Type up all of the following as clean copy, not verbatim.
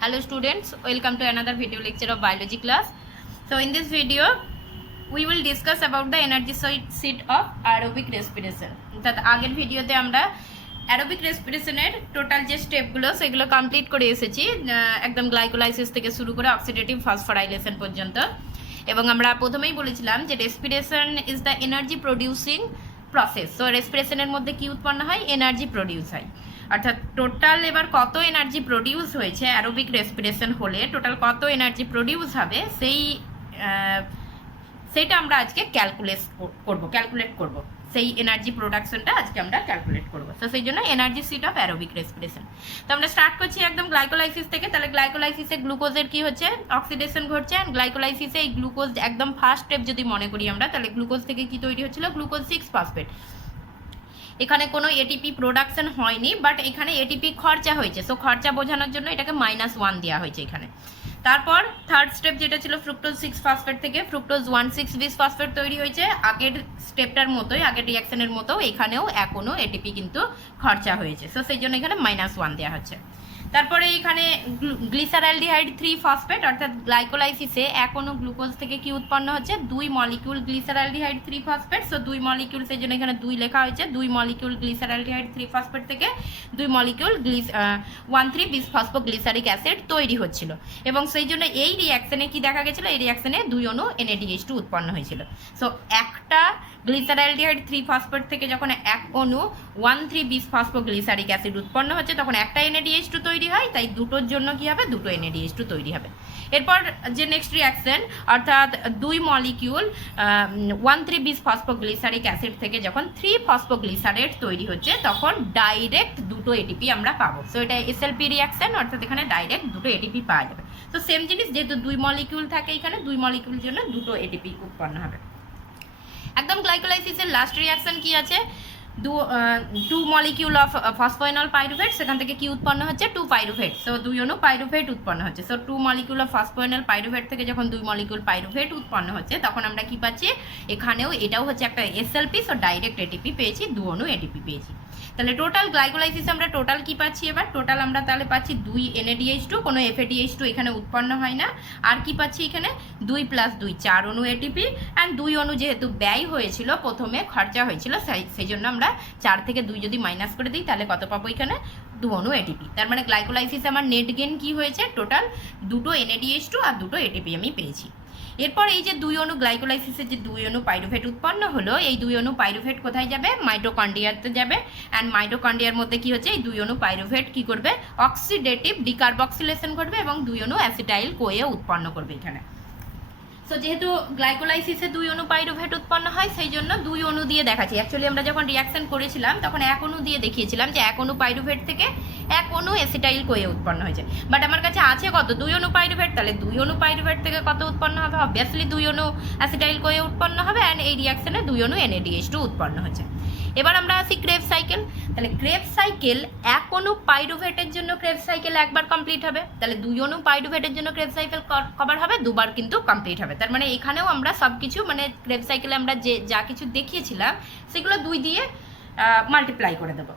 Hello students, welcome to another video lecture of biology class. So in this video we will discuss about the energy sheet of aerobic respiration. অর্থাৎ আগের ভিডিওতে আমরা aerobic রেসপিরেশনের total যে স্টেপগুলো সেগুলো complete করে এসেছি, একদম গ্লাইকোলাইসিস থেকে শুরু করে অক্সিডেটিভ ফসফোরাইলেশন পর্যন্ত। এবং আমরা প্রথমেই বলেছিলাম যে respiration is the energy producing process. So রেসপিরেশনের মধ্যে কি উৎপন্ন হয়? এনার্জি প্রডিউস হয়। অর্থাৎ টোটাল এবার কত এনার্জি প্রডিউস হয়েছে অ্যারোবিক রেসপিরেশন হলে টোটাল কত এনার্জি প্রডিউস হবে সেইটা আমরা আজকে ক্যালকুলেট করব সেই এনার্জি প্রোডাকশনটা আজকে আমরা ক্যালকুলেট করব। তো সেই জন্য energy sheet of aerobic respiration. তো আমরা স্টার্ট করছি একদম গ্লাইকোলাইসিস থেকে। তাহলে গ্লাইকোলাইসিসে গ্লুকোজের কি হচ্ছে? অক্সিডেশন ঘটছে। অ্যান্ড গ্লাইকোলাইসিসে এই গ্লুকোজ একদম ফার্স্ট স্টেপ যদি মনে করি আমরা, তাহলে গ্লুকোজ থেকে কি তৈরি হচ্ছিল? Glucose 6 phosphate. এখানে কোনো এটিপি প্রোডাকশন হয়নি, বাট এখানে এটিপি খরচা হয়েছে। সো খরচা বোঝানোর জন্য এটাকে -1 দেওয়া হয়েছে এখানে। তারপর থার্ড স্টেপ যেটা ছিল ফ্রুক্টোজ 6 ফসফেট থেকে ফ্রুক্টোজ 1,6 ফসফেট তৈরি হয়েছে। আগের স্টেপটার মতোই, আগের রিয়াকশনের মতো এখানেও এখনও এটিপি কিন্তু খরচা হয়েছে। সো সেই জন্য এখানে -1 দেওয়া হচ্ছে। তারপরে এখানে গ্লিসারালডিহাইড 3 ফসফেট, অর্থাৎ গ্লাইকোলাইসিসে এখনও গ্লুকোজ থেকে কি উৎপন্ন হচ্ছে? 2 molecule glyceraldehyde 3 phosphate. So 2 molecule, সেই জন্য এখানে 2 লেখা হয়েছে। 2 মলিকিউল গ্লিসারালডিহাইড 3 ফসফেট থেকে 2 মলিকিউল 1,3 বিসফসফোগ্লিসারিক অ্যাসিড তৈরি হচ্ছিল। এবং সেই জন্য এই রিয়াকশনে কি দেখা গেছিলো? এই রিয়াকশনে 2 অণু NADH2 উৎপন্ন হয়েছিল। সো একটা গ্লিসারালডিহাইড 3 ফসফেট থেকে যখন এক অণু 1,3 বিসফসফোগ্লিসারিক অ্যাসিড উৎপন্ন হচ্ছে তখন একটা NADH2 তৈরি হয়। তাই দুটোর জন্য কি হবে? দুটো NADH2 তৈরি হবে। এরপর যে নেক্সট রিয়াকশন, অর্থাৎ 2 মলিকিউল 1,3 বিসফসফোগ্লিসারিক অ্যাসিড থেকে যখন 3 ফসফোগ্লিসারেট তৈরি হচ্ছে তখন ডাইরেক্ট দুটো এটিপি আমরা পাবো। সো এটা SLP রিয়াকশন, অর্থাৎ এখানে ডাইরেক্ট দুটো এটিপি পাওয়া যাবে। তো সেম জিনিস, যেহেতু 2 মলিকিউল থাকে এখানে, 2 মলিকিউল জন্য দুটো এটিপি উৎপন্ন হবে। একদম গ্লাইকোলাইসিসের লাস্ট রিয়াকশন কি আছে? 2 মলিকিউল অফ ফসফোয়েনল পাইরুভেট, সেখান থেকে কি উৎপন্ন হচ্ছে? 2 পাইরুভেট। সো 2 অণু পাইরুভেট উৎপন্ন হচ্ছে। সো 2 মলিকিউল অফ ফসফোয়েনল পাইরুভেট থেকে যখন 2 মলিকিউল পাইরুভেট উৎপন্ন হচ্ছে তখন আমরা কি পাচ্ছি? এখানেও এটাও হচ্ছে একটা SLP। সো ডাইরেক্ট এটিপি পেয়েছি, 2 অণু এটিপি পেয়েছি। তাহলে টোটাল গ্লাইকোলাইসিস আমরা টোটাল কি পাচ্ছি? এবার টোটাল আমরা তাহলে পাচ্ছি 2 NADH2, কোনো FADH2 এখানে উৎপন্ন হয় না। আর কি পাচ্ছি এখানে? 2 + 2 4 অণু এটিপি। অ্যান্ড 2 অণু যেহেতু ব্যয় হয়েছিল, প্রথমে খরচা হয়েছিল, সেই জন্য আমরা 4 থেকে 2 যদি মাইনাস করে দিই তাহলে কত পাবো? এখানে 2 অণু এটিপি। তার মানে গ্লাইকোলাইসিসে আমার নেট গেন কি হয়েছে? টোটাল 2টো NADH2 আর 2টো এটিপি আমি পেয়েছি। এরপর এই যে 2 অণু গ্লাইকোলাইসিসে যে 2 অণু পাইরুভেট উৎপন্ন হলো, এই 2 অণু পাইরুভেট কোথায় যাবে? মাইটোকন্ড্রিয়াতে যাবে। অ্যান্ড মাইটোকন্ড্রিয়ার মধ্যে কি হচ্ছে? এই 2 অণু পাইরুভেট কি করবে? অক্সিডেটিভ ডিকার্বক্সিলেশন ঘটবে এবং 2 অণু অ্যাসিটাইল কোয়ে উৎপন্ন করবে এখানে। সো যেহেতু গ্লাইকোলাইসিসে 2 অণু পাইরুভেট উৎপন্ন হয় সেই জন্য 2 অণু দিয়ে দেখাচ্ছি। অ্যাকচুয়ালি আমরা যখন রিয়াকশন করেছিলাম তখন 1 অণু দিয়ে দেখিয়েছিলাম যে 1 অণু পাইরুভেট থেকে 1 অণু অ্যাসিটাইল কোয়ে উৎপন্ন হয়েছে। বাট আমার কাছে আছে কত? 2 অণু পাইরুভেট। তাহলে 2 অণু পাইরুভেট থেকে কত উৎপন্ন হবে? অবভিয়াসলি 2 অণু অ্যাসিটাইল কোয়ে উৎপন্ন হবে। অ্যান্ড এই রিয়াকশনে 2 অণু NADH2 উৎপন্ন হচ্ছে। এবার আমরা আসি ক্রেবস সাইকেল। তাহলে ক্রেবস সাইকেল 1 অণু পাইরুভেটের জন্য ক্রেবস সাইকেল একবার কমপ্লিট হবে। তাহলে 2 অণু পাইরুভেটের জন্য ক্রেবস সাইকেল কবার হবে? দুবার কিন্তু কমপ্লিট হবে। তার মানে এখানেও আমরা সব কিছু, মানে ক্রেবস সাইকেলে আমরা যা কিছু দেখিয়েছিলাম সেগুলো 2 দিয়ে মাল্টিপ্লাই করে দেবো।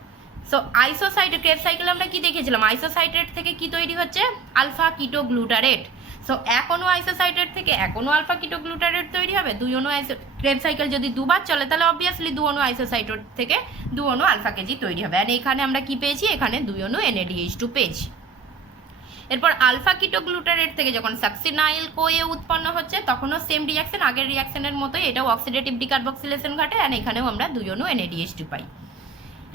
সো আইসোসাইটেট, ক্রেবস সাইকেলে আমরা কি দেখিয়েছিলাম? আইসোসাইটেট থেকে কি তৈরি হচ্ছে? আলফা কিটোগ্লুটারেট। সো 1 অণু আইসোসাইটেট থেকে 1 অণু আলফা কিটোগ্লুটারেট তৈরি হবে। 2 অণু ক্রেবস সাইকেল যদি দুবার চলে তাহলে অবভিয়াসলি 2 অণু আইসোসাইটেট থেকে 2 অণু আলফা কেজি তৈরি হবে। আর এখানে আমরা কি পেয়েছি? এখানে 2 অণু NADH2 পেয়েছি। এরপর আলফা কিটোগ্লুটারেট থেকে যখন সাকসিনাইল কোয়ে উৎপন্ন হচ্ছে তখনও সেম রিয়াকশন, আগের রিয়াকশনের মতোই এটাও অক্সিডেটিভ ডিকার্বক্সিলেশন ঘটে। আর এখানেও আমরা 2 অণু NADH2 পাই।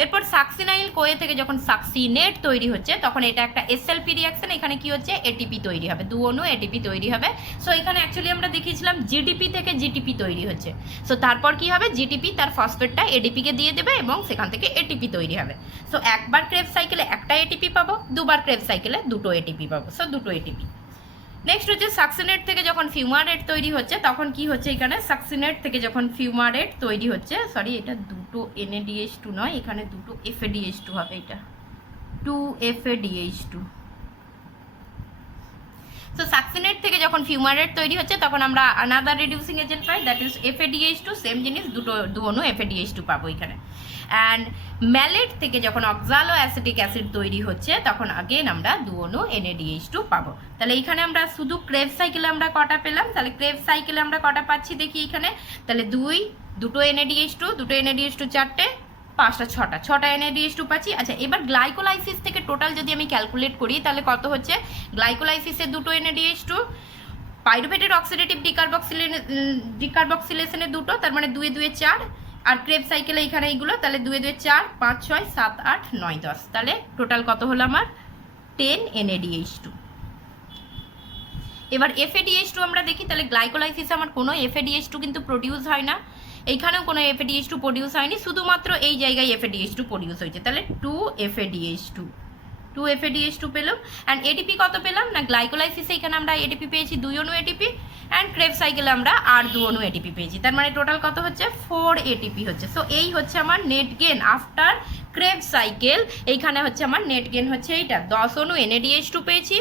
এরপর সাকসিনাইল কোয়ে থেকে যখন সাকসিনেট তৈরি হচ্ছে তখন এটা একটা SLP রিয়াকশন। এখানে কি হচ্ছে? এটিপি তৈরি হবে, 2 অণু এটিপি তৈরি হবে। সো এখানে অ্যাকচুয়ালি আমরা দেখিয়েছিলাম GDP থেকে GTP তৈরি হচ্ছে। সো তারপর কি হবে? GTP তার ফসফেটটা ADP-কে দিয়ে দেবে এবং সেখান থেকে ATP তৈরি হবে। সো একবার ক্রেবস সাইকেলে একটা ATP পাবো, দুবার ক্রেবস সাইকেলে 2টো ATP পাবো। সো 2টো ATP। নেক্সট হচ্ছে সাকসিনেট থেকে যখন ফিউমারেট তৈরি হচ্ছে তখন কি হচ্ছে? এখানে সাকসিনেট থেকে যখন ফিউমারেট তৈরি হচ্ছে, সরি এটা 2টো NADH2 নয়, এখানে 2টো FADH2 হবে। এটা 2 FADH2। সো সাকসিনেট থেকে যখন ফিউমারেট তৈরি হচ্ছে তখন আমরা another reducing agent pi, that is FADH2, same জিনিস, দু অণু FADH2 পাবো এখানে। অ্যান্ড ম্যালেট থেকে যখন অক্সালো অ্যাসিটিক অ্যাসিড তৈরি হচ্ছে তখন আগেন আমরা দু অণু NADH2 পাবো। তাহলে এইখানে আমরা শুধু ক্রেভ সাইকেলে আমরা কটা পেলাম, তাহলে ক্রেভ সাইকেলে আমরা কটা পাচ্ছি দেখি এখানে, তাহলে দুটো NADH2, চারটে, 5টা, 6টা NADH2 পাচ্ছি। আচ্ছা, এবার গ্লাইকোলাইসিস থেকে টোটাল যদি আমি ক্যালকুলেট করি তাহলে কত হচ্ছে, গ্লাইকোলাইসিসের দুটো NADH2, পাইরুভেটের অক্সিডেটিভ ডিকার্বক্সিলেশনের দুটো, তার মানে 2 2 4, আর ক্রেব সাইকেলে এখানে এইগুলো, তাহলে 2 2 4, 5 6 7 8 9 10, তাহলে টোটাল কত হলো আমার 10 NADH2। এবার FADH2 আমরা দেখি, তাহলে গ্লাইকোলাইসিসে আমার কোনো FADH2 কিন্তু প্রডিউস হয় না, এইখানেও কোনো FADH2 প্রডিউস হয়নি, শুধুমাত্র এই জায়গায় FADH2 প্রডিউস হয়েছে, তাহলে 2 FADH2 পেলাম। অ্যান্ড ATP কত পেলাম না, গ্লাইকোলাইসিসে এখানে আমরা ATP পেয়েছি 2 অণু ATP, অ্যান্ড ক্রেভ সাইকেলে আমরা আর 2 অণু ATP পেয়েছি, তার মানে টোটাল কত হচ্ছে 4 ATP হচ্ছে। সো এই হচ্ছে আমার net gain after crave cycle. এইখানে হচ্ছে আমার নেট গেন হচ্ছে এইটা, 10 অণু NADH2 পেয়েছি,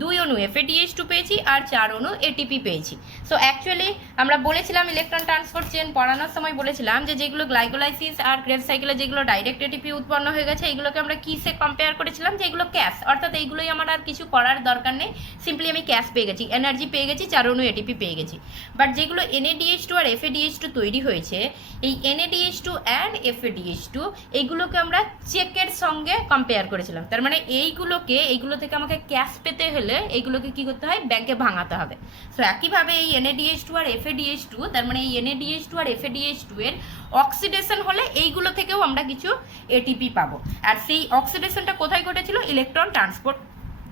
2 অণু FADH2 পেয়েছি, আর 4 অণু ATP পেয়েছি। সো অ্যাকচুয়ালি আমরা বলেছিলাম ইলেকট্রন ট্রান্সপোর্ট চেন পড়ানোর সময় বলেছিলাম যে যেগুলো গ্লাইকোলাইসিস আর ক্রেভ সাইকেলে যেগুলো ডাইরেক্ট ATP উৎপন্ন হয়ে গেছে এইগুলোকে আমরা কিসে কম্পেয়ার করেছিলাম, যে এগুলো ক্যাশ, অর্থাৎ এইগুলোই আমার আর কিছু করার দরকার নেই, সিম্পলি আমি ক্যাশ পেয়ে গেছি, এনার্জি পেয়ে গেছি, 4 অণু ATP পেয়ে গেছি। বাট যেগুলো NADH2 আর FADH2 তৈরি হয়েছে, এই NADH2 অ্যান্ড FADH2 এইগুলোকে আমরা চেকের সঙ্গে কম্পেয়ার করেছিলাম, তার মানে এইগুলো থেকে আমাকে ক্যাশ পেতে হলে এইগুলোকে কি করতে হয়, ব্যাংকে ভাঙাতে হবে। সো একইভাবে এই NADH2 আর FADH2, তার মানে এই NADH2 আর FADH2 এর অক্সিডেশন হলে এইগুলো থেকেও আমরা কিছু ATP পাবো, আর সেই অক্সিডেশনটা কোথায় ঘটেছিল, ইলেকট্রন ট্রান্সপোর্ট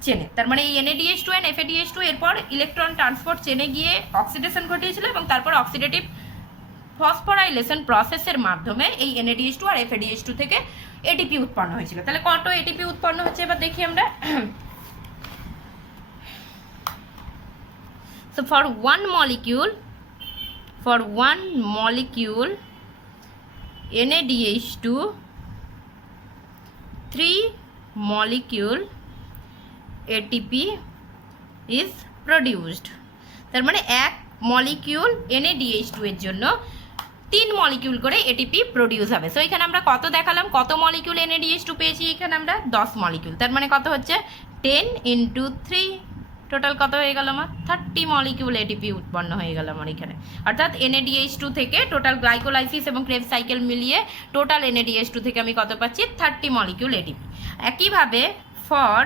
চেনে, তার মানে এই NADH2 and FADH2 এরপর ইলেকট্রন ট্রান্সপোর্ট চেনে গিয়ে অক্সিডেশন ঘটিয়েছিল, এবং তারপর অক্সিডেটিভ ফসফোরাইলেশন প্রসেসের মাধ্যমে এই NADH2 আর FADH2 থেকে ATP উৎপন্ন হয়েছিল। তাহলে কত ATP উৎপন্ন হচ্ছে এবার দেখি আমরা। So for one molecule NADH2, 3 molecule ATP is produced, তার মানে এক মলিকিউল NADH2 এর জন্য 3 মলিকিউল করে ATP প্রডিউস হবে। সো এখানে আমরা কত দেখালাম, কত মলিকিউল NADH2 পেয়েছি, এখানে আমরা 10 মলিকিউল, তার মানে কত হচ্ছে 10 × 3, টোটাল কত হয়ে গেল আমার 30 মলিকিউল ATP উৎপন্ন হয়ে গেল আমার এখানে, অর্থাৎ NADH2 থেকে টোটাল গ্লাইকোলাইসিস এবং ক্রেভ সাইকেল মিলিয়ে টোটাল NADH2 থেকে আমি কত পাচ্ছি 30 মলিকিউল ATP। একইভাবে for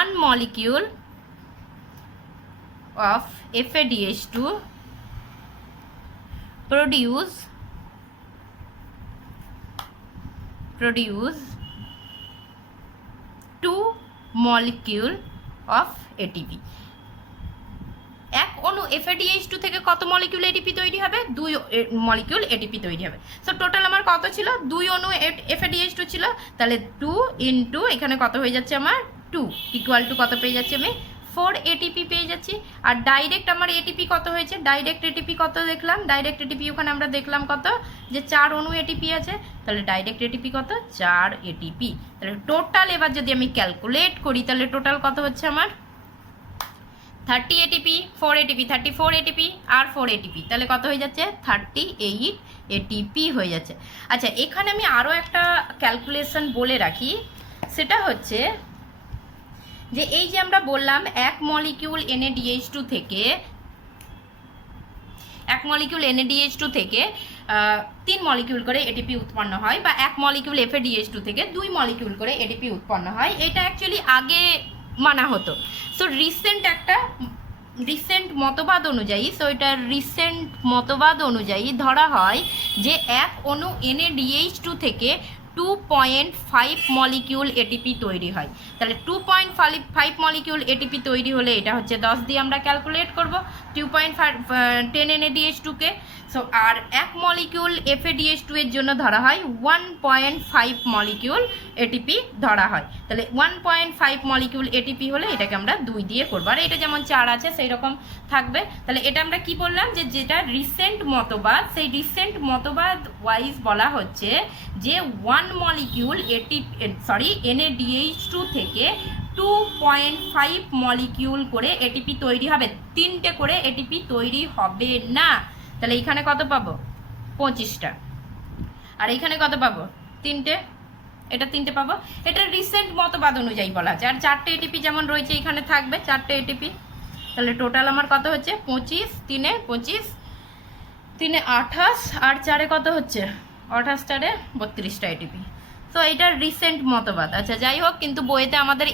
1 molecule of FADH2 produce 2 molecule of ATP। এক অণু FADH2 থেকে কত মলিকিউল ATP তৈরি হবে, 2 মলিকিউল ATP তৈরি হবে। সো টোটাল আমার কত ছিল, 2 অণু FADH2 ছিল, তাহলে 2 × এখানে কত হয়ে যাচ্ছে আমার 2 ইকুয়াল টু কত পেয়ে যাচ্ছি আমি 4 ATP পেয়ে যাচ্ছি। আর ডাইরেক্ট আমার ATP কত হয়েছে, ডাইরেক্ট ATP কত দেখলাম, ডাইরেক্ট ATP ওখানে আমরা দেখলাম কত, যে 4 অণু ATP আছে, তাহলে ডাইরেক্ট ATP কত 4 ATP। তাহলে টোটাল এবার যদি আমি ক্যালকুলেট করি তাহলে টোটাল কত হচ্ছে আমার 30 ATP, 4 ATP, 34 ATP আর 4 ATP, তাহলে কত হয়ে যাচ্ছে 38 ATP হয়ে যাচ্ছে। আচ্ছা, এখানে আমি আরও একটা ক্যালকুলেশন বলে রাখি, সেটা হচ্ছে যে এই যে আমরা বললাম এক মলিকিউল NADH2 থেকে 3 মলিকিউল করে ATP উৎপন্ন হয়, বা এক মলিকিউল FADH2 থেকে 2 মলিকিউল করে ATP উৎপন্ন হয়, এটা অ্যাকচুয়ালি আগে মানা হতো। সো রিসেন্ট মতবাদ অনুযায়ী ধরা হয় যে এক অণু NADH2 থেকে 2.5 মলিকিউল ATP তৈরি হয়। তাহলে 2.5 মলিকিউল ATP তৈরি হলে এটা হচ্ছে 10 দিয়ে আমরা ক্যালকুলেট করব 10 NADH2 কে। সো আর এক মলিকিউল FADH2 এর জন্য ধরা হয় 1.5 মলিকিউল ATP ধরা হয়। তাহলে 1.5 মলিকিউল ATP হলে এটাকে আমরা 2 দিয়ে করব, আর এটা যেমন 4 আছে সেই রকম থাকবে। তাহলে এটা আমরা কি বললাম, যে যেটা রিসেন্ট মতবাদ, সেই রিসেন্ট মতবাদ ওয়াইজ বলা হচ্ছে যে 1 মলিকিউল NADH2 থেকে 2.5 মলিকিউল করে এটিপি তৈরি হবে, 3টে করে এটিপি তৈরি হবে না। তাহলে এইখানে কত পাবো? 25টা। আর এইখানে কত পাবো? 3টে। এটা 3টে পাবো। এটা রিসেন্ট মতবাদ অনুযায়ী বলা আছে। আর 4টে এটিপি যেমন রয়েছে এখানে থাকবে 4টে এটিপি। তাহলে টোটাল আমার কত হচ্ছে? 25, 3 এ 25, 3 এ 28, আর 4 এ কত হচ্ছে? 28, 4 এ 32টা এটিপি। তো এইটার রিসেন্ট মতবাদ। আচ্ছা যাই হোক, কিন্তু বইয়েতে আমাদের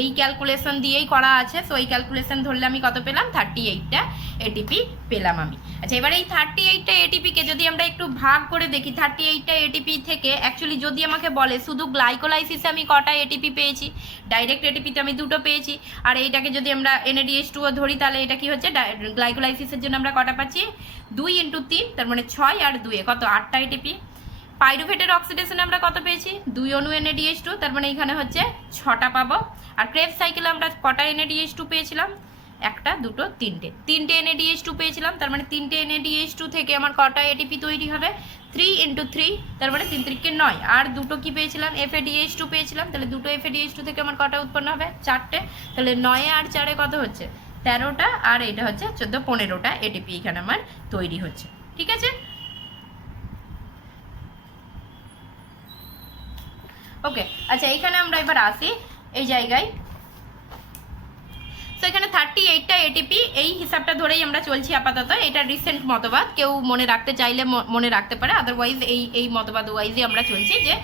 এই ক্যালকুলেশন দিয়েই করা আছে। সো এই ক্যালকুলেশন ধরলে আমি কত পেলাম? 38টা এটিপি পেলাম আমি। আচ্ছা এবার এই 38টা এটিপিকে যদি আমরা একটু ভাগ করে দেখি, 38টা এটিপি থেকে অ্যাকচুয়ালি যদি আমাকে বলে শুধু গ্লাইকোলাইসিসে আমি কটা এটিপি পেয়েছি, ডাইরেক্ট এটিপিতে আমি 2টো পেয়েছি, আর এইটাকে যদি আমরা NADH2 ধরি তাহলে এটা কি হচ্ছে? গ্লাইকোলাইসিসের জন্য আমরা কটা পাচ্ছি? 2 × 3, তার মানে 6, আর 2 কত? 8টা এটিপি। পাইরুভেটের অক্সিডেশনে আমরা কত পেয়েছি? 2 অণু NADH2, তার মানে এখানে হচ্ছে 6টা পাবো। আর ক্রেবস সাইকেলে আমরা কটা NADH2 পেয়েছিলাম? 1টা, 2টো, 3টে NADH2 পেয়েছিলাম। তার মানে 3টে NADH2 থেকে আমার কটা এটিপি তৈরি হবে? 3 × 3, তার মানে 3 × 3 9। আর 2টো কি পেয়েছিলাম? FADH2 পেয়েছিলাম। তাহলে 2টো FADH2 থেকে আমার কটা উৎপন্ন হবে? 4টে। তাহলে 9 আর 4 কত হচ্ছে? 13টা। আর এটা হচ্ছে 14, 15টা এটিপি এখানে আমার তৈরি হচ্ছে। ঠিক আছে? ওকে। আচ্ছা এইখানে আমরা এবার আসি এই জায়গায়। তো এখানে 38টা এটিপি এই হিসাবটা ধরেই আমরা চলছি আপাতত। এটা রিসেন্ট মতবাদ, কেউ মনে রাখতে চাইলে মনে রাখতে পারে, আদারওয়াইজ এই মতবাদ ওয়াইজই আমরা চলছি যে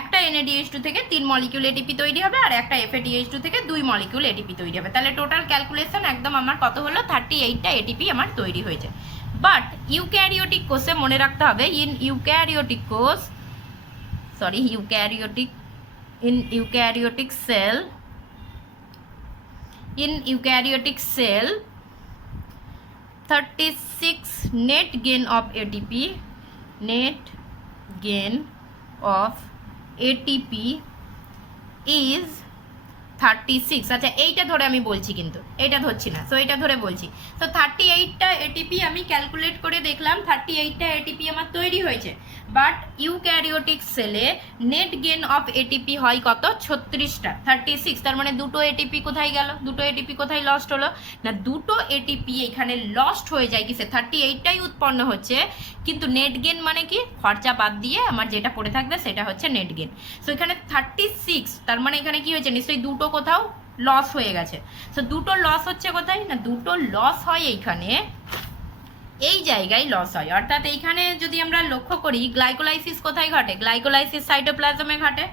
একটা NADH2 থেকে 3 মলিকিউল এটিপি তৈরি হবে, আর একটা FADH2 থেকে 2 মলিকিউল এটিপি তৈরি হবে। তাহলে টোটাল ক্যালকুলেশন একদম আমার কত হলো? 38টা এটিপি আমার তৈরি হয়েছে। বাট ইউক্যারিওটিক কোষে মনে রাখতে হবে, in eukaryotic cell 36 net gain of ATP is 36। আচ্ছা এইটা ধরে আমি বলছি, কিন্তু এইটা ধরছি না, সো এইটা ধরে বলছি। তো 38টা এটিপি আমি ক্যালকুলেট করে দেখলাম, 38টা এটিপি আমার তৈরি হয়েছে। বাট ইউক্যারিওটিক সেলে নেট গেন অফ এটিপি হয় কত? 36টা। 36, তার মানে 2টো এটিপি কোথায় গেল? 2টো এটিপি কোথায় লস্ট হলো? না 2টো এটিপি এখানে লস্ট হয়ে যায় কিসে? 38টাই উৎপন্ন হচ্ছে, কিন্তু নেট গেন মানে কি? খরচা বাদ দিয়ে আমার যেটা পড়ে থাকবে সেটা হচ্ছে নেট গেন। সো এখানে 36, তার মানে এখানে কি হয়েছে? নিশ্চয়ই 2টো কোথাও লস হয়ে গেছে। সো 2টো লস হচ্ছে কোথায়? না 2টো লস হয় এইখানে, এই জায়গায় লস হয়। অর্থাৎ এইখানে যদি আমরা লক্ষ্য করি, গ্লাইকোলাইসিস কোথায় ঘটে? গ্লাইকোলাইসিস সাইটোপ্লাজমে ঘটে।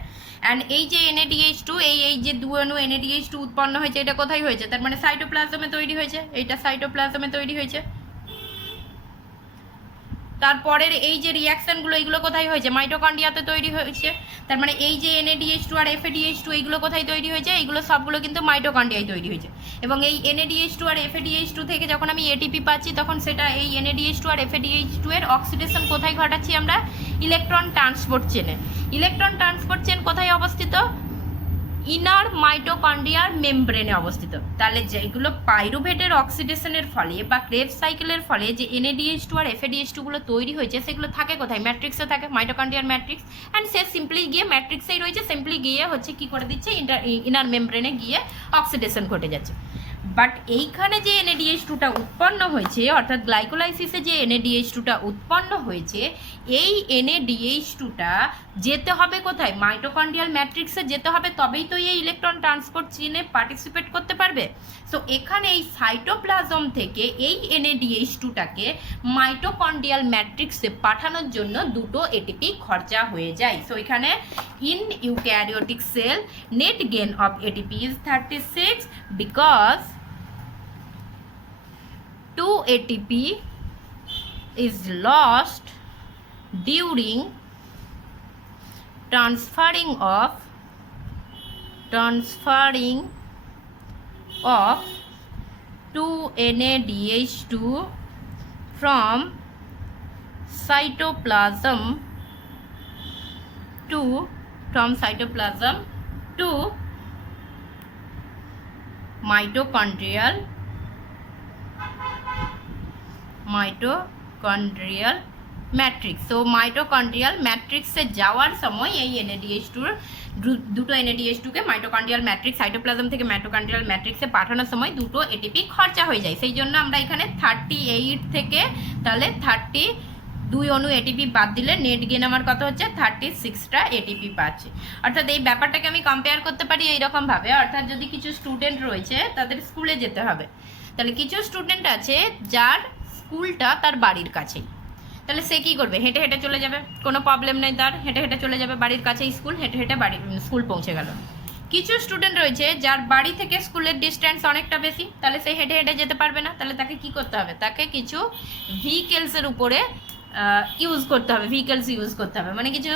অ্যান্ড এই যে NADH2, এই যে 2 অণু NADH2 উৎপন্ন হয়েছে, এটা কোথায় হয়েছে? তার মানে সাইটোপ্লাজমে তৈরি হয়েছে। এইটা সাইটোপ্লাজমে তৈরি হয়েছে। তারপরের এই যে রিয়াকশনগুলো, এইগুলো কোথায় হয়েছে? মাইটোকন্ড্রিয়াতে তৈরি হয়েছে। তার মানে এই যে NADH2 আর FADH2 এইগুলো কোথায় তৈরি হয়েছে? এইগুলো সবগুলো কিন্তু মাইটোকন্ড্রিয়ায় তৈরি হয়েছে। এবং এই NADH2 আর FADH2 থেকে যখন আমি ATP পাচ্ছি, তখন সেটা এই NADH2 আর FADH2 এর অক্সিডেশন কোথায় ঘটাচ্ছি আমরা? ইলেকট্রন ট্রান্সপোর্ট চেনে। ইলেকট্রন ট্রান্সপোর্ট চেন কোথায় অবস্থিত? ইনার মাইটোকন্ড্রিয়ার মেমব্রেনে অবস্থিত। তাহলে যেগুলো পাইরুভেটের অক্সিডেশনের ফলে বা ক্রেবস সাইকেলের ফলে যে NADH2 আর FADH2 গুলো তৈরি হয়েছে, সেগুলো থাকে কোথায়? ম্যাট্রিক্সে থাকে, মাইটোকন্ড্রিয়ার ম্যাট্রিক্স। অ্যান্ড সে সিম্পলি গিয়ে ম্যাট্রিক্সেই রয়েছে, সিম্পলি গিয়ে হচ্ছে কি করে দিচ্ছে? ইনার মেমব্রেনে গিয়ে অক্সিডেশন ঘটে যাচ্ছে। বাট এইখানে যে NADH2টা উৎপন্ন হয়েছে, অর্থাৎ গ্লাইকোলাইসিসে যে NADH2টা উৎপন্ন হয়েছে, এই NADH2টা যেতে হবে কোথায়? মাইটোকন্ড্রিয়াল ম্যাট্রিক্সে যেতে হবে, তবেই তো এই ইলেকট্রন ট্রান্সপোর্ট চেনে পার্টিসিপেট করতে পারবে। সো এখানে এই সাইটোপ্লাজম থেকে এই NADH2টাকে মাইটোকন্ড্রিয়াল ম্যাট্রিক্সে পাঠানোর জন্য 2টো ATP খরচা হয়ে যায়। সো এখানে in eukaryotic sell net gain of ATP is 36 because 2 ATP is lost during transferring of 2 NADH2 from cytoplasm to mitochondrial matrix. তো মাইটোকন্ড্রিয়াল ম্যাট্রিক্সে যাওয়ার সময় এই NADH2 দুটো NADH2কে মাইটোকন্ড্রিয়াল ম্যাট্রিক্স সাইটোপ্লাজম থেকে মাইটোকন্ড্রিয়াল ম্যাট্রিক্সে পাঠানোর সময় দুটো ATP খরচা হয়ে যায়। সেই জন্য আমরা এখানে 38 থেকে তাহলে 32 অণু ATP বাদ দিলে নেট গেন আমার কত হচ্ছে 36টা ATP পাচ্ছে। অর্থাৎ এই ব্যাপারটাকে আমি কম্পেয়ার করতে পারি এইরকমভাবে, অর্থাৎ যদি কিছু স্টুডেন্ট রয়েছে তাদের স্কুলে যেতে হবে, তাহলে কিছু স্টুডেন্ট আছে যার স্কুলটা তার বাড়ির কাছেই, তাহলে সে কী করবে, হেঁটে হেঁটে চলে যাবে, কোনো প্রবলেম নেই তার, হেঁটে হেঁটে চলে যাবে, বাড়ির কাছেই স্কুল, হেঁটে হেঁটে স্কুল পৌঁছে গেল। কিছু স্টুডেন্ট রয়েছে যার বাড়ি থেকে স্কুলের ডিস্ট্যান্স অনেকটা বেশি, তাহলে সে হেঁটে হেঁটে যেতে পারবে না, তাহলে তাকে কি করতে হবে, তাকে কিছু ভেহিকেলসের উপরে ইউজ করতে হবে, ভেহিকেলস ইউজ করতে হবে, মানে কিছু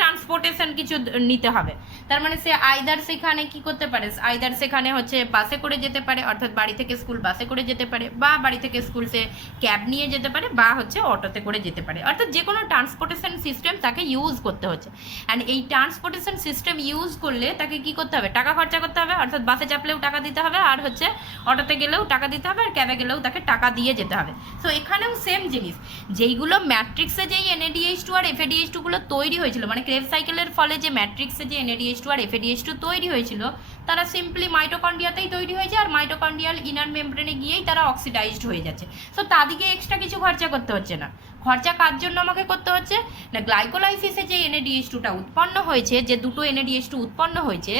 ট্রান্সপোর্টেশন কিছু নিতে হবে। তার মানে সে আইদার সেখানে কি করতে পারে, আইদার সেখানে হচ্ছে বাসে করে যেতে পারে, অর্থাৎ বাড়ি থেকে স্কুল বাসে করে যেতে পারে, বা বাড়ি থেকে স্কুল সে ক্যাব নিয়ে যেতে পারে, বা হচ্ছে অটোতে করে যেতে পারে, অর্থাৎ যে কোনো ট্রান্সপোর্টেশন সিস্টেম তাকে ইউজ করতে হচ্ছে। অ্যান্ড এই ট্রান্সপোর্টেশন সিস্টেম ইউজ করলে তাকে কি করতে হবে, টাকা খরচা করতে হবে, অর্থাৎ বাসে চাপলেও টাকা দিতে হবে, আর হচ্ছে অটোতে গেলেও টাকা দিতে হবে, আর ক্যাবে গেলেও তাকে টাকা দিয়ে যেতে হবে। সো এখানেও সেম জিনিস, যেইগুলো ম্যাট্রিক্সে যেই NADH2 আর FADH2 গুলো তৈরি হয়েছিল, মানে ক্রেভ সাইকেলের ফলে যে ম্যাট্রিক্সে যে NADH2 আর FADH2 তৈরি হয়েছিল, তারা সিম্পলি মাইটোকন্ড্রিয়াতেই তৈরি হয়েছে, আর মাইটোকন্ড্রিয়াল ইনার মেমব্রেনে গিয়েই তারা অক্সিডাইজড হয়ে যাচ্ছে। সো তাদেরকে এক্সট্রা কিছু খরচা করতে হচ্ছে না। খরচা কার জন্য আমাকে করতে হচ্ছে না, গ্লাইকোলাইসিসে যে NADH2টা উৎপন্ন হয়েছে, যে দুটো NADH2 উৎপন্ন হয়েছে,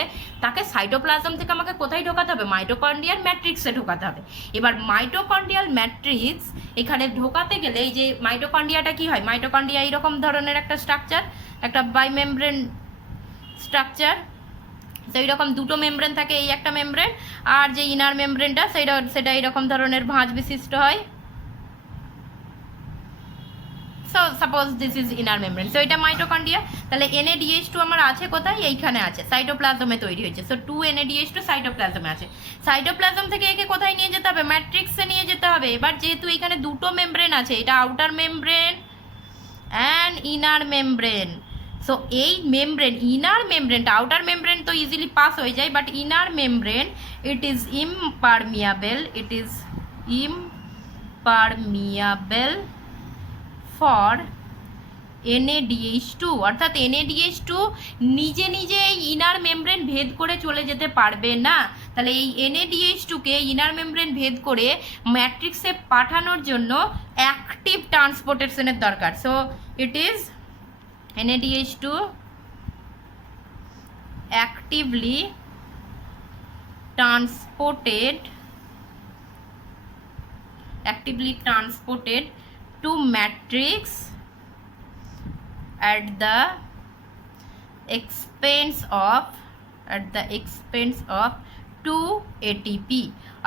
তাকে সাইটোপ্লাজম থেকে আমাকে কোথায় ঢোকাতে হবে, মাইটোকন্ড্রিয়াল ম্যাট্রিক্সে ঢোকাতে হবে। এবার মাইটোকন্ড্রিয়াল ম্যাট্রিক্স এখানে ঢোকাতে গেলে এই যে মাইটোকন্ড্রিয়াটা কি হয়, মাইটোকন্ড্রিয়া এইরকম ধরনের একটা স্ট্রাকচার, একটা বাইমেমব্রেন স্ট্রাকচার, সেই রকম দুটো মেমব্রেন থাকে, এই একটা মেমব্রেন, আর যে ইনার মেমব্রেনটা সেটা এইরকম ধরনের ভাঁজ বিশিষ্ট হয়। So suppose this is inner membrane, so এটা মাইটোকন্ড্রিয়া। তাহলে NADH2 আমার আছে কোথায়, এইখানে আছে, সাইটোপ্লাজমে তৈরি হয়েছে। সো 2 NADH2 সাইটোপ্লাজমে আছে, সাইটোপ্লাজম থেকে একে কোথায় নিয়ে যেতে হবে, ম্যাট্রিক্সে নিয়ে যেতে হবে। এবার যেহেতু এখানে দুটো মেমব্রেন আছে, এটা outer membrane and inner membrane, so এই মেমব্রেন, ইনার মেমব্রেনটা, আউটার মেমব্রেন তো ইজিলি পাস হয়ে যায়, but inner membrane it is impermeable, it is impermeable for NADH2, অর্থাৎ NADH2 নিজে নিজে এই ইনার মেমব্রেন ভেদ করে চলে যেতে পারবে না। তাহলে এই NADH2কে ইনার মেমব্রেন ভেদ করে ম্যাট্রিক্সে পাঠানোর জন্য অ্যাক্টিভ ট্রান্সপোর্টেশনের দরকার। So it is NADH2 actively transported to matrix at the expense of 2 ATP।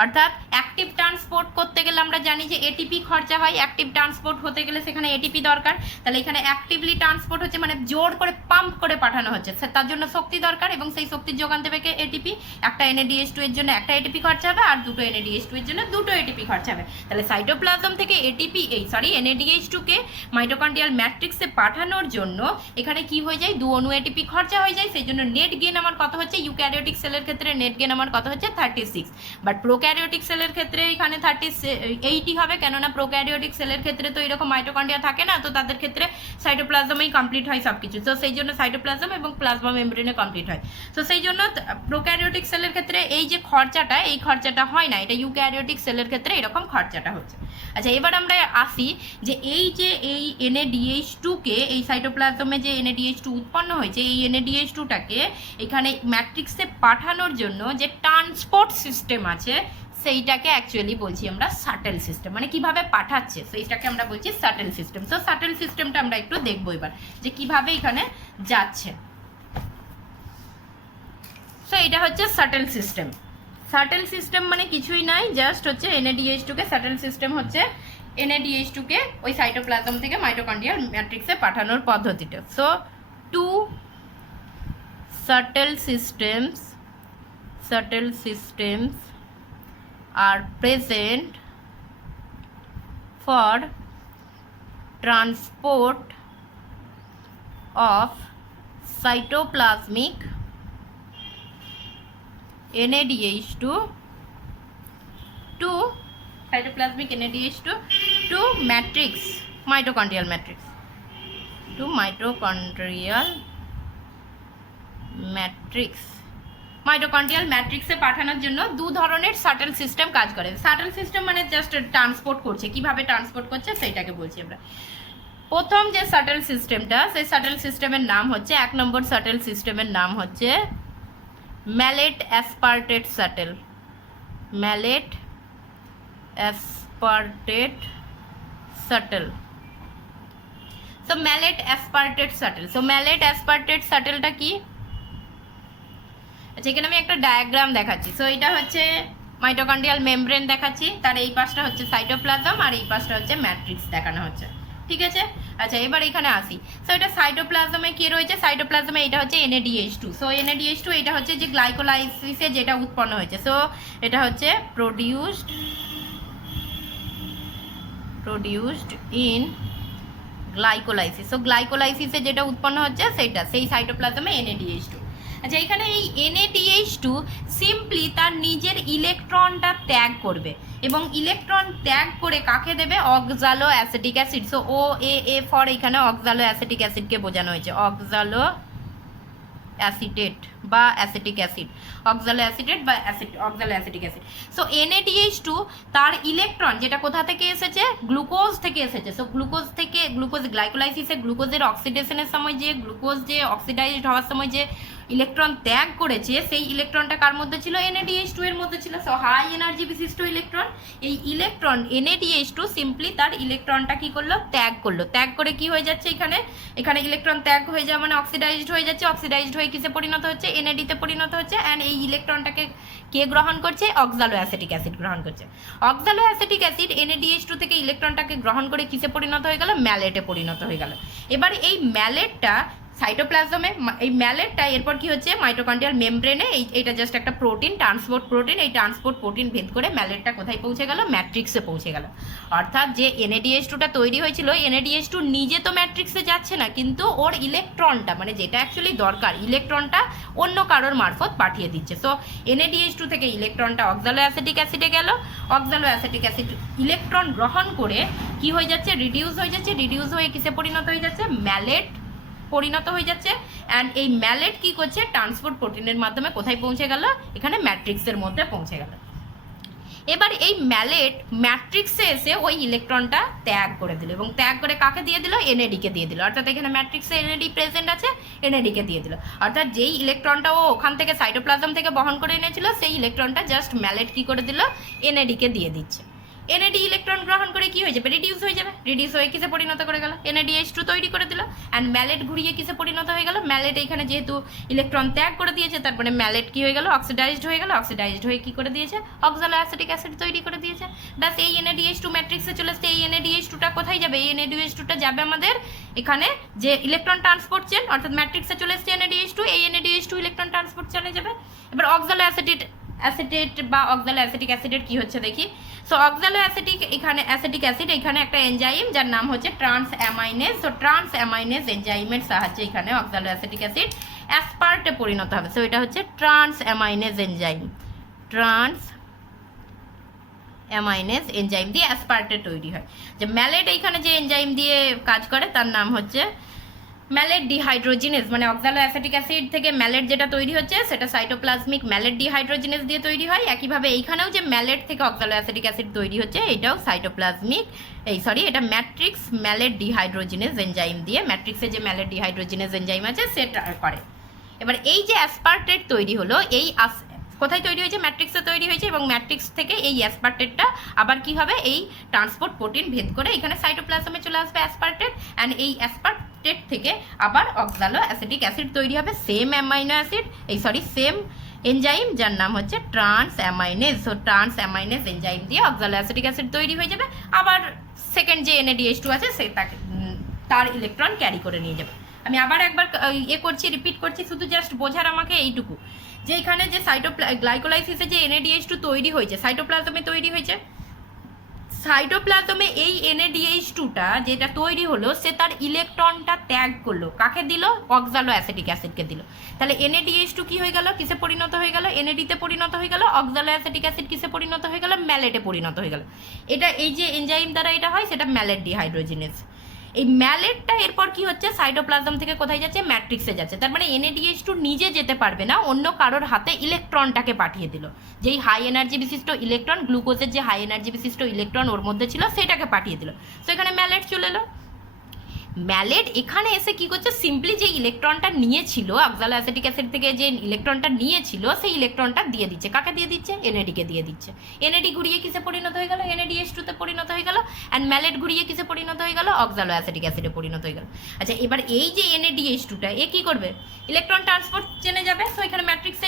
অর্থাৎ অ্যাক্টিভ ট্রান্সপোর্ট করতে গেলে আমরা জানি যে ATP খরচা হয়, অ্যাক্টিভ ট্রান্সপোর্ট হতে গেলে সেখানে ATP দরকার। তাহলে এখানে অ্যাক্টিভলি ট্রান্সপোর্ট হচ্ছে মানে জোর করে পাম্প করে পাঠানো হচ্ছে, তার জন্য শক্তি দরকার, এবং সেই শক্তির যোগান দেবে কে, ATP। একটা NADH2 এর জন্য একটা ATP খরচা হবে, আর দুটো NADH2 এর জন্য দুটো ATP খরচা হবে। তাহলে সাইটোপ্লাজম থেকে NADH2কে মাইটোকন্ড্রিয়াল ম্যাট্রিক্সে পাঠানোর জন্য এখানে কি হয়ে যায়, 2 অণু ATP খরচা হয়ে যায়। সেই জন্য নেট গেন আমার কত হচ্ছে, ইউক্যারিওটিক সেলের ক্ষেত্রে নেট গেন আমার কত হচ্ছে 36, বাট প্রোক্যারিওটিক সেলের ক্ষেত্রে এখানে 80 হবে, কেননা প্রোক্যারিওটিক সেলের ক্ষেত্রে তো এরকম মাইটোকন্ড্রিয়া থাকে না, তো তাদের ক্ষেত্রে সাইটোপ্লাজমেই কমপ্লিট হয় সব কিছু। তো সেই জন্য সাইটোপ্লাজম এবং প্লাজমা মেমব্রেনে কমপ্লিট হয়। তো সেই জন্য প্রোক্যারিওটিক সেলের ক্ষেত্রে এই যে খরচাটা, এই খরচাটা হয় না, এটা ইউক্যারিওটিক সেলের ক্ষেত্রে এরকম খরচাটা হচ্ছে। আচ্ছা, এবার আমরা আসি যে এই NADH2কে, এই সাইটোপ্লাজমে যে NADH2 উৎপন্ন হয়েছে, এই NADH2টাকে এখানে ম্যাট্রিক্সে পাঠানোর জন্য যে ট্রান্সপোর্ট সিস্টেম আছে, সেইটাকে অ্যাকচুয়ালি বলছি আমরা শাটল সিস্টেম, মানে কিভাবে পাঠাচ্ছে সেইটাকে আমরা বলছি শাটল সিস্টেম। তো শাটল সিস্টেমটা আমরা একটু দেখবো এবার, যে কিভাবে এখানে যাচ্ছে। সো এটা হচ্ছে শাটল সিস্টেম। শাটল সিস্টেম মানে কিছুই নাই, জাস্ট হচ্ছে NADH2কে, শাটল সিস্টেম হচ্ছে NADH2কে ওই সাইটোপ্লাজম থেকে মাইটোকন্ড্রিয়াল ম্যাট্রিক্সে পাঠানোর পদ্ধতিটা। So 2 shuttle systems are present for transport of cytoplasmic NADH2 to matrix, mitochondrial matrix. To mitochondrial matrix. Mitochondrial ম্যাট্রিক্সে পাঠানোর জন্য দু ধরনের সাটেল সিস্টেম কাজ করে। সাটেল সিস্টেম মানে জাস্ট ট্রান্সপোর্ট করছে, কিভাবে ট্রান্সপোর্ট করছে সেইটাকে বলছি আমরা। প্রথম যে সাটেল সিস্টেমটা, সেই সাটেল সিস্টেমের নাম হচ্ছে, 1 নম্বর সাটেল সিস্টেমের নাম হচ্ছে malate aspartate shuttle. Malate aspartate shuttle. So malate aspartate shuttle. So malate aspartate সাটেলটা কি? আচ্ছা, এখানে আমি একটা ডায়াগ্রাম দেখাচ্ছি। সো এটা হচ্ছে মাইটোকন্ড্রিয়াল মেমব্রেন দেখাচ্ছি, তার এই পাশটা হচ্ছে সাইটোপ্লাজম আর এই পাশটা হচ্ছে ম্যাট্রিক্স দেখানো হচ্ছে, ঠিক আছে? আচ্ছা, এবার এখানে আসি। সো এটা সাইটোপ্লাজমে কি রয়েছে? সাইটোপ্লাজমে এটা হচ্ছে NADH2। সো NADH2 এটা হচ্ছে যে গ্লাইকোলাইসিসে যেটা উৎপন্ন হয়েছে। সো এটা হচ্ছে প্রোডিউসড ইন গ্লাইকোলাইসিস। সো গ্লাইকোলাইসিসে যেটা উৎপন্ন হচ্ছে সেইটা, সেই সাইটোপ্লাজমে NADH2। আচ্ছা, এখানে এই NADH2 সিম্পলি তার নিজের ইলেকট্রনটা ত্যাগ করবে এবং ইলেকট্রন ত্যাগ করে কাকে দেবে? অক্সালো acetic acid. So OAA for এখানে অক্সালো অ্যাসিটিক অ্যাসিডকে বোঝানো হয়েছে, অক্সালো অ্যাসিটেট বা অ্যাসিটিক অ্যাসিড, অক্সালো অ্যাসিটেট বা অক্সালো অ্যাসিটিক অ্যাসিড। সো NADH2 তার ইলেকট্রন যেটা কোথা থেকে এসেছে? গ্লুকোজ থেকে এসেছে। সো গ্লুকোজ গ্লাইকোলাইসিসে গ্লুকোজের অক্সিডেশনের সময় যে গ্লুকোজ যে অক্সিডাইজড হওয়ার সময় যে ইলেকট্রন ত্যাগ করেছে, সেই ইলেকট্রনটা কার মধ্যে ছিল? NADH2 এর মধ্যে ছিল। সো হাই এনার্জি বিশিষ্ট ইলেকট্রন, এই ইলেকট্রন NADH2 সিম্পলি তার ইলেকট্রনটা কি করলো? ত্যাগ করলো। ত্যাগ করে কি হয়ে যাচ্ছে? এখানে ইলেকট্রন ত্যাগ হয়ে যাওয়া মানে অক্সিডাইজড হয়ে যাচ্ছে। অক্সিডাইজড হয়ে কিসে পরিণত হচ্ছে? NAD তে পরিণত হচ্ছে। অ্যান্ড এই ইলেকট্রনটাকে কে গ্রহণ করছে? অক্সালো অ্যাসিটিক অ্যাসিড গ্রহণ করছে। অক্সালো অ্যাসিটিক অ্যাসিড NADH2 থেকে ইলেকট্রনটাকে গ্রহণ করে কিসে পরিণত হয়ে গেল? ম্যালেটে পরিণত হয়ে গেল। এবার এই ম্যালেটটা সাইটোপ্লাজমে, এই ম্যালেটটা এরপর কি হচ্ছে? মাইটোকন্ড্রিয়াল মেমব্রেনে, এইটা জাস্ট একটা প্রোটিন, ট্রান্সপোর্ট প্রোটিন। এই ট্রান্সপোর্ট প্রোটিন ভেদ করে ম্যালেটটা কোথায় পৌঁছে গেল? ম্যাট্রিক্সে পৌঁছে গেল। অর্থাৎ যে NADH2টা তৈরি হয়েছিল, NADH2 নিজে তো ম্যাট্রিক্সে যাচ্ছে না, কিন্তু ওর ইলেকট্রনটা মানে যেটা অ্যাকচুয়ালি দরকার, ইলেকট্রনটা অন্য কারোর মারফত পাঠিয়ে দিচ্ছে। সো NADH2 থেকে ইলেকট্রনটা অক্সালো অ্যাসিটিক অ্যাসিডে গেল। অক্সালো অ্যাসিটিক অ্যাসিড ইলেকট্রন গ্রহণ করে কি হয়ে যাচ্ছে? রিডিউস হয়ে যাচ্ছে। রিডিউস হয়ে কিসে পরিণত হয়ে যাচ্ছে? ম্যালেট পরিণত হয়ে যাচ্ছে। অ্যান্ড এই ম্যালেট কি করছে? ট্রান্সপোর্ট প্রোটিনের মাধ্যমে কোথায় পৌঁছে গেল? এখানে ম্যাট্রিক্সের মধ্যে পৌঁছে গেল। এবার এই ম্যালেট ম্যাট্রিক্সে এসে ওই ইলেকট্রনটা ত্যাগ করে দিল এবং ত্যাগ করে কাকে দিয়ে দিল? NAD-কে দিয়ে দিল। অর্থাৎ এখানে ম্যাট্রিক্সে NAD প্রেজেন্ট আছে, NAD-কে দিয়ে দিল। অর্থাৎ যেই ইলেকট্রনটা ও ওখান থেকে সাইটোপ্লাজম থেকে বহন করে এনেছিল, সেই ইলেকট্রনটা জাস্ট ম্যালেট কি করে দিল? NAD-কে দিয়ে দিচ্ছে। NAD ইলেকট্রন গ্রহণ করে কি হয়ে যাবে? রিডিউস হয়ে যাবে। রিডিউস হয়ে কিসে পরিণত করে গেল? NADH2 তৈরি করে দিল। অ্যান্ড ম্যালেট ঘুরিয়ে কিসে পরিণত হয়ে গেল? ম্যালেট এখানে যেহেতু ইলেকট্রন ত্যাগ করে দিয়েছে, তারপরে ম্যালেট কি হয়ে গেল? অক্সিডাইজড হয়ে গেল। অক্সিডাইজড হয়ে কি করে দিয়েছে? অক্সালো অ্যাসিটিক অ্যাসিড তৈরি করে দিয়েছে। ব্যাস, এই NADH2 ম্যাট্রিক্সে চলে আসছে। এই NADH2টা কোথায় যাবে? এই NADH2টা যাবে আমাদের এখানে যে ইলেকট্রন ট্রান্সপোর্ট চেন, অর্থাৎ ম্যাট্রিক্সে চলে আসছে NADH2, এই NADH2 ইলেকট্রন ট্রান্সপোর্ট চেনে যাবে। এবার অক্সালো অ্যাসিটেট বা অক্সালো অ্যাসিটিক অ্যাসিডের কি হচ্ছে দেখি। সো অক্সালো অ্যাসিটিক অ্যাসিড এখানে একটা এনজাইম যার নাম হচ্ছে ট্রান্স অ্যামাইনেজ। সো ট্রান্স অ্যামাইনেজ এনজাইমের সাহায্যে এখানে অক্সালো অ্যাসিটিক অ্যাসিড অ্যাসপার্টে পরিণত হবে। সো এটা হচ্ছে ট্রান্স অ্যামাইনেজ এনজাইম। ট্রান্স অ্যামাইনেজ এনজাইম দিয়ে অ্যাসপার্টে তৈরি হয়। যে ম্যালেট এইখানে যে এনজাইম দিয়ে কাজ করে তার নাম হচ্ছে ম্যালেট ডিহাইড্রোজিনেজ। মানে অক্সালো অ্যাসিটিক অ্যাসিড থেকে ম্যালেট যেটা তৈরি হচ্ছে সেটা সাইটোপ্লাজমিক ম্যালেট ডিহাইড্রোজিনেজ দিয়ে তৈরি হয়। একইভাবে এইখানেও যে ম্যালেট থেকে অক্সালো অ্যাসিটিক অ্যাসিড তৈরি হচ্ছে, এটাও এটা ম্যাট্রিক্স ম্যালেট ডিহাইড্রোজিনেজ এনজাইম দিয়ে, ম্যাট্রিক্সে যে ম্যালেট ডিহাইড্রোজিনেজ এনজাইম আছে সেটা করে। এবার এই যে অ্যাসপার্টেট তৈরি হলো, এই কোথায় তৈরি হয়েছে? ম্যাট্রিক্সে তৈরি হয়েছে। এবং ম্যাট্রিক্স থেকে এই অ্যাসপার্টেটটা আবার কি হবে? এই ট্রান্সপোর্ট প্রোটিন ভেদ করে এখানে সাইটোপ্লাজমে চলে আসবে অ্যাসপার্টেট। অ্যান্ড এই অ্যাসপার্টেট থেকে আবার অক্সালো অ্যাসিটিক অ্যাসিড তৈরি হবে, সেম সেম এনজাইম যার নাম হচ্ছে ট্রান্স অ্যামাইনেজ। সো ট্রান্স অ্যামাইনেজ এনজাইম দিয়ে অক্সালো অ্যাসিটিক অ্যাসিড তৈরি হয়ে যাবে। আবার সেকেন্ড যে NADH2 আছে সে তার ইলেকট্রন ক্যারি করে নিয়ে যাবে। আমি আবার একবার রিপিট করছি, শুধু জাস্ট বোঝার আমাকে এইটুকু, যে এখানে যে গ্লাইকোলাইসিসে যে NADH2 তৈরি হয়েছে, সাইটোপ্লাজমে তৈরি হয়েছে, সাইটোপ্লাজমে এই NADH2টা যেটা তৈরি হলো সে তার ইলেকট্রনটা ত্যাগ করলো, কাকে দিল? অক্সালো অ্যাসিটিক অ্যাসিডকে দিল। তাহলে NADH2 কি হয়ে গেল? কিসে পরিণত হয়ে গেল? NAD-তে পরিণত হয়ে গেল। অক্সালো অ্যাসিটিক অ্যাসিড কিসে পরিণত হয়ে গেল? ম্যালেটে পরিণত হয়ে গেল। এটা এই যে এনজাইম দ্বারা এটা হয় সেটা ম্যালেট ডিহাইড্রোজিনেজ। এই ম্যালেটটা এরপর কি হচ্ছে, সাইটোপ্লাজম থেকে কোথায় যাচ্ছে, ম্যাট্রিক্সে যাচ্ছে। তার মানে NADH2 নিজে যেতে পারবে না, অন্য কারোর হাতে ইলেকট্রনটাকে পাঠিয়ে দিল। যেই হাই এনার্জি বিশিষ্ট ইলেকট্রন, গ্লুকোজের যে হাই এনার্জি বিশিষ্ট ইলেকট্রন ওর মধ্যে ছিল, সেটাকে পাঠিয়ে দিল। তো এখানে ম্যালেট চলে এলো। ম্যালেট এখানে এসে কি করছে, সিম্পলি যে ইলেকট্রনটা নিয়েছিল অক্সালো অ্যাসিটিক অ্যাসিড থেকে, যে ইলেকট্রনটা নিয়েছিল সেই ইলেকট্রনটা দিয়ে দিচ্ছে। কাকে দিয়ে দিচ্ছে, NAD কে দিয়ে দিচ্ছে। NAD ঘুরিয়ে কিসে পরিণত হয়ে গেল, NADH2 তে পরিণত হয়ে গেল। অ্যান্ড ম্যালেট ঘুরিয়ে কিসে পরিণত হয়ে গেল, অক্সালো অ্যাসিটিক অ্যাসিডে পরিণত হয়ে গেল। আচ্ছা, এবার এই যে NADH2টা এ কি করবে, ইলেকট্রন ট্রান্সপোর্ট চেনে যাবে। সো এখানে ম্যাট্রিক্সে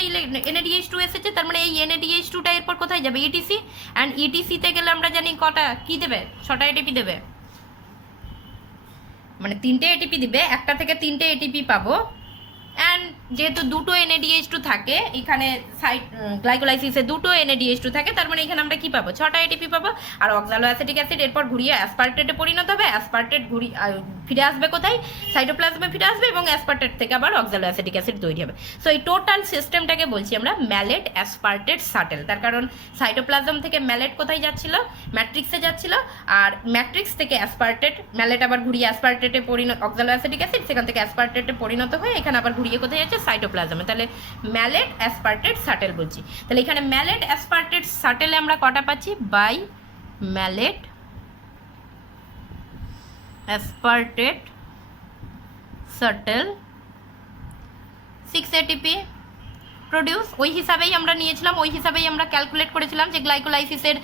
NADH2 এসেছে, তার মানে এই NADH2টা এরপর কোথায় যাবে, ETC। অ্যান্ড ETC তে গেলে আমরা জানি কটা কি দেবে, 6টা ATP দেবে, মানে 3টে ATP দিবে, একটা থেকে 3টে ATP পাবো। অ্যান্ড যেহেতু দুটো NADH2 থাকে এখানে, গ্লাইকোলাইসিসে দুটো NADH2 থাকে, তার মানে এখানে আমরা কি পাবো, 6টা ATP পাবো। আর অক্সালো অ্যাসিটিক অ্যাসিড এরপর ঘুরিয়ে অ্যাসপার্টেটে পরিণত হবে। অ্যাসপার্টেট ফিরে আসবে কোথায়, সাইটোপ্লাজমে ফিরে আসবে, এবং অ্যাসপার্টেট থেকে আবার অক্সালো অ্যাসিটিক অ্যাসিড তৈরি হবে। সো এই টোটাল সিস্টেমটাকে বলছি আমরা ম্যালেট অ্যাসপার্টেট শাটেল। তার কারণ সাইটোপ্লাজম থেকে ম্যালেট কোথায় যাচ্ছিল, ম্যাট্রিক্সে যাচ্ছিল। আর ম্যাট্রিক্স থেকে অ্যাসপার্টেট, ম্যালেট আবার ঘুরিয়ে অ্যাসপার্টেটে অক্সালো অ্যাসিটিক অ্যাসিড, সেখান থেকে অ্যাসপার্টেটে পরিণত হয়ে এখানে আবার ঘুরিয়ে কোথায় যাচ্ছে, সাইটোপ্লাজমে। তাহলে ম্যালেট অ্যাসপার্টেট শাটেল বলছি। তাহলে এখানে ম্যালেট অ্যাসপার্টেট শাটেলে আমরা কটা পাচ্ছি, by malate aspartate shuttle 6 ATP produce. ওই হিসাবেই আমরা নিয়েছিলাম, ওই হিসাবেই আমরা ক্যালকুলেট করেছিলাম যে গ্লাইকোলাইসিসের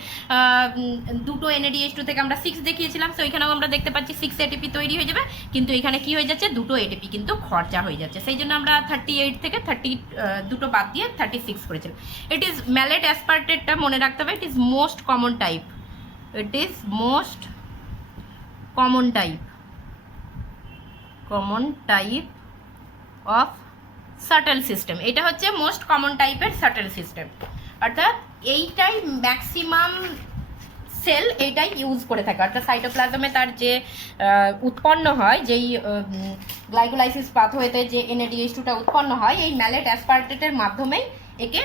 দুটো NADH2 থেকে আমরা 6 দেখিয়েছিলাম। সো এখানেও আমরা দেখতে পাচ্ছি 6 ATP তৈরি হয়ে যাবে, কিন্তু এখানে কি হয়ে যাচ্ছে, দুটো ATP কিন্তু খরচা হয়ে যাচ্ছে। সেই জন্য আমরা 38 থেকে 30 দুটো বাদ দিয়ে 36 করেছিলাম। ইট ইজ ম্যালেট অ্যাসপার্টেটটা মনে রাখতে হবে, it is most common type, it is most common type of shuttle system. এটা হচ্ছে মোস্ট কমন টাইপের শাটেল সিস্টেম, অর্থাৎ এইটাই ম্যাক্সিমাম সেল এইটাই ইউজ করে থাকে। অর্থাৎ সাইটোপ্লাজমে তার যে উৎপন্ন হয়, যেই গ্লাইকোলাইসিস পাথওয়েতে যে NADH2টা উৎপন্ন হয়, এই ম্যালেট অ্যাসপার্টেটের মাধ্যমেই একে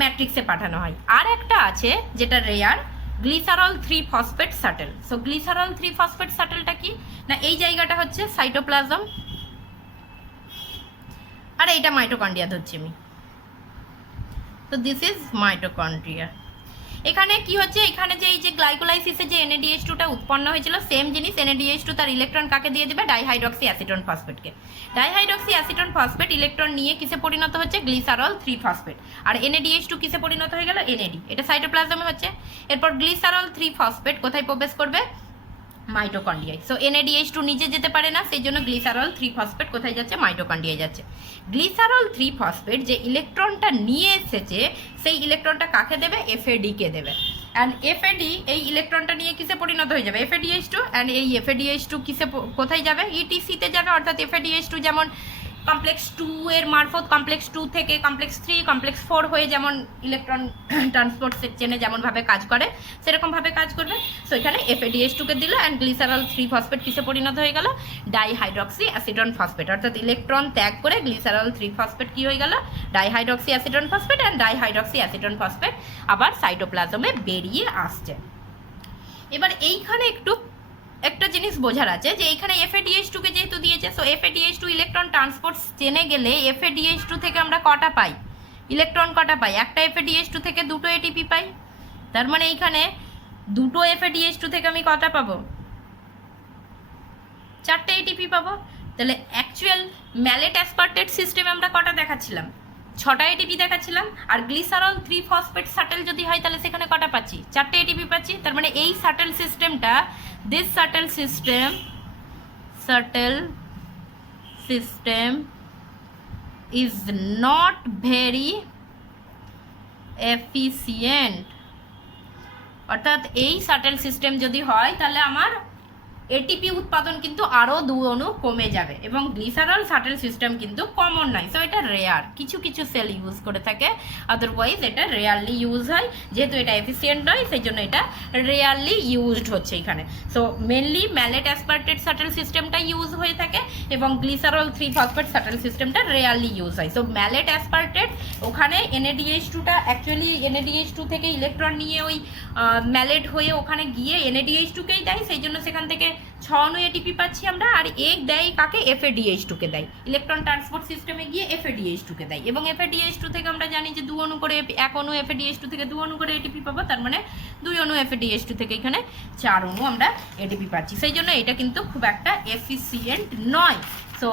ম্যাট্রিক্সে পাঠানো হয়। আর একটা আছে যেটা rare, glycerol 3 phosphate shuttle. So glycerol 3 phosphate শাটেলটা কি না, এই জায়গাটা হচ্ছে সাইটোপ্লাজম, আর এইটা মাইটোকন্ড্রিয়া ধরছি আমি। তো দিস ইজ মাইটোকন্ড্রিয়া। এখানে কি হচ্ছে, এখানে যে এই যে গ্লাইকোলাইসিসে যে NADH2টা উৎপন্ন হয়েছিল, সেম জিনিস, NADH2 তার ইলেকট্রন কাকে দিয়ে দেবে, ডাইহাইড্রক্সি অ্যাসিটোন ফসফেটকে। ডাইহাইড্রক্সি অ্যাসিটোন ফসফেট ইলেকট্রন নিয়ে কিসে পরিণত হচ্ছে, গ্লিসারল 3 ফসফেট। আর NADH2 কিসে পরিণত হয়ে গেল, NAD। এটা সাইটোপ্লাজমে হচ্ছে। এরপর গ্লিসারল 3 ফসফেট কোথায় প্রবেশ করবে, মাইটোকন্ড্রিয়ায়। সো NADH2 নিজে যেতে পারে না, সেই জন্য গ্লিসারল 3 ফসফেট কোথায় যাচ্ছে, মাইটোকন্ড্রিয়ায় যাচ্ছে। গ্লিসারল 3 ফসফেট যে ইলেকট্রনটা নিয়ে এসেছে, সেই ইলেকট্রনটা কাকে দেবে, FAD কে দেবে। অ্যান্ড FAD এই ইলেকট্রনটা নিয়ে কিসে পরিণত হয়ে যাবে, FADH2। অ্যান্ড এই FADH2 কিসে কোথায় যাবে, ETC তে যাবে। অর্থাৎ FADH2 যেমন কমপ্লেক্স 2 এর মারফত কমপ্লেক্স 2 থেকে কমপ্লেক্স 3 কমপ্লেক্স 4 হয়ে যেমন ইলেকট্রন ট্রান্সপোর্ট চেনে যেমনভাবে কাজ করে, সেরকমভাবে কাজ করবে। সো এখানে FADH2 কে দিল, অ্যান্ড গ্লিসারল 3 ফসফেট কিসে পরিণত হয়ে গেল, ডাইহাইড্রক্সি অ্যাসিডন ফসফেট। অর্থাৎ ইলেকট্রন ত্যাগ করে গ্লিসারল 3 ফসফেট কি হয়ে গেল, dihydroxy acetone phosphate. And dihydroxy acetone phosphate আবার সাইটোপ্লাজমে বেরিয়ে আসছে। এবার এইখানে একটা জিনিস বোঝার আছে যে এইখানে FADH2 কে যেহেতু দিয়েছে, সো FADH2 ইলেকট্রন ট্রান্সপোর্ট চেনে গেলে FADH2 থেকে আমরা কটা পাই, ইলেকট্রন কটা পাই, একটা FADH2 থেকে দুটো ATP পাই। তার মানে এইখানে দুটো FADH2 থেকে আমি কটা পাবো, 4টে ATP পাবো। তাহলে অ্যাকচুয়াল ম্যালেট অ্যাসপার্টেট সিস্টেমে আমরা কটা দেখাচ্ছিলাম, 6টা ATP দেখাচ্ছিলাম। আর গ্লিসারল 3 ফসফেট শাটেল যদি হয় তাহলে সেখানে কটা পাচ্ছি, 4টে ATP পাচ্ছি। তার মানে এই শাটেল সিস্টেমটা, this shuttle system is not very efficient. অর্থাৎ এই শাটেল সিস্টেম যদি হয় তাহলে আমার ATP উৎপাদন কিন্তু আরও 2 অণু কমে যাবে, এবং গ্লিসারল শাটেল সিস্টেম কিন্তু কমন নয়। সো এটা রেয়ার, কিছু কিছু সেল ইউজ করে থাকে, আদারওয়াইজ এটা রেয়ারলি ইউজ হয়। যেহেতু এটা এফিসিয়েন্ট নয়, সেই জন্য এটা রেয়ারলি ইউজড হচ্ছে এখানে। So mainly mallet aspartate shuttle সিস্টেমটা ইউজ হয়ে থাকে, এবং গ্লিসারল 3 ফসফেট শাটেল সিস্টেমটা রেয়ারলি ইউজ হয়। সো ম্যালেট অ্যাসপার্টেট, ওখানে NADH2টা অ্যাকচুয়ালি NADH2 থেকে ইলেকট্রন নিয়ে ওই ম্যালেট হয়ে ওখানে গিয়ে NADH2কেই দেয়, সেই জন্য সেখান থেকে 6 অণু এটিপি পাচ্ছি আমরা, আর এক দেয় কাকে, FADH2 কে দেয়, ইলেকট্রন ট্রান্সপোর্ট সিস্টেমে গিয়ে FADH2 কে দেয়, এবং FADH2 থেকে আমরা জানি যে 2 অণু করে, এক অণু FADH2 থেকে 2 অণু করে এটিপি পাবো, তার মানে 2 অণু FADH2 থেকে এখানে 4 অণু আমরা এটিপি পাচ্ছি। সেই জন্য এটা কিন্তু খুব একটা এফিসিয়েন্ট নয়। সো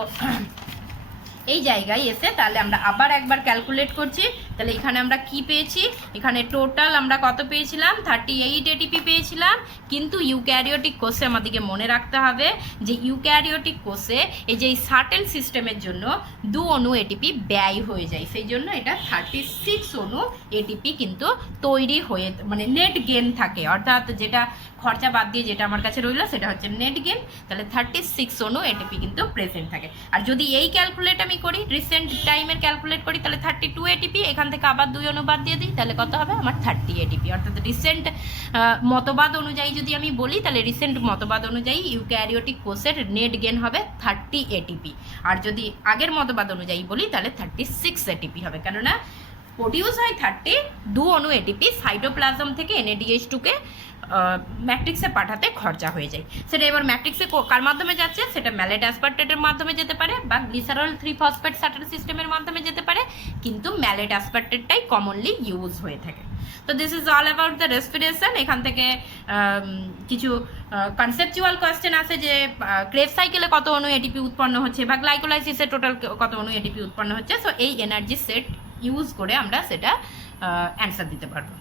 এই জায়গায় এসে তাহলে আমরা আবার একবার ক্যালকুলেট করছি। তাহলে এখানে আমরা কি পেয়েছি, এখানে টোটাল আমরা কত পেয়েছিলাম, 38 এটিপি পেয়েছিলাম। কিন্তু ইউক্যারিওটিক কোষে আমাদেরকে মনে রাখতে হবে যে ইউক্যারিওটিক কোষে এই যে সার্টেন সিস্টেমের জন্য 2 অণু এটিপি ব্যয় হয়ে যায়, সেই জন্য এটা 36 অণু এটিপি কিন্তু তৈরি হয়ে, মানে নেট গেন থাকে, অর্থাৎ যেটা খরচা বাদ দিয়ে যেটা আমার কাছে রইলো সেটা হচ্ছে নেট গেন। তাহলে 36 অণু এটিপি কিন্তু প্রেজেন্ট থাকে। আর যদি এই ক্যালকুলেট আমি করি, রিসেন্ট টাইমের ক্যালকুলেট করি, তাহলে 32 এটিপি, এখান থেকে আবার 2 অণু বাদ দিয়ে দিই, তাহলে কত হবে আমার 30 এটিপি। অর্থাৎ রিসেন্ট মতবাদ অনুযায়ী যদি আমি বলি, তাহলে রিসেন্ট মতবাদ অনুযায়ী ইউক্যারিওটিক কোষের নেট গেন হবে 30 এটিপি। আর যদি আগের মতবাদ অনুযায়ী বলি, তাহলে 36 এটিপি হবে, কেননা প্রডিউস হয় 30, 2 অণু এটিপি সাইটোপ্লাজম থেকে NADH2 কে ম্যাট্রিক্সে পাঠাতে খরচা হয়ে যায়। সেটা এবার ম্যাট্রিক্সে কার মাধ্যমে যাচ্ছে, সেটা ম্যালেট অ্যাসপার্টেটের মাধ্যমে যেতে পারে, বা গ্লিসারল 3-ফসফেট সার্টেন সিস্টেমের মাধ্যমে যেতে পারে, কিন্তু ম্যালেট অ্যাসপার্টেটটাই কমনলি ইউজ হয়ে থাকে। তো this is all about the respiration. এখান থেকে কিছু কনসেপচুয়াল কোয়েশ্চেন আছে যে ক্রেভ সাইকেলে কত অণু এটিপি উৎপন্ন হচ্ছে, বা গ্লাইকোলাইসিসে টোটাল কত অণু এটিপি উৎপন্ন হচ্ছে। সো এই এনার্জি সেট ইউজ করে আমরা সেটা অ্যান্সার দিতে পারবো।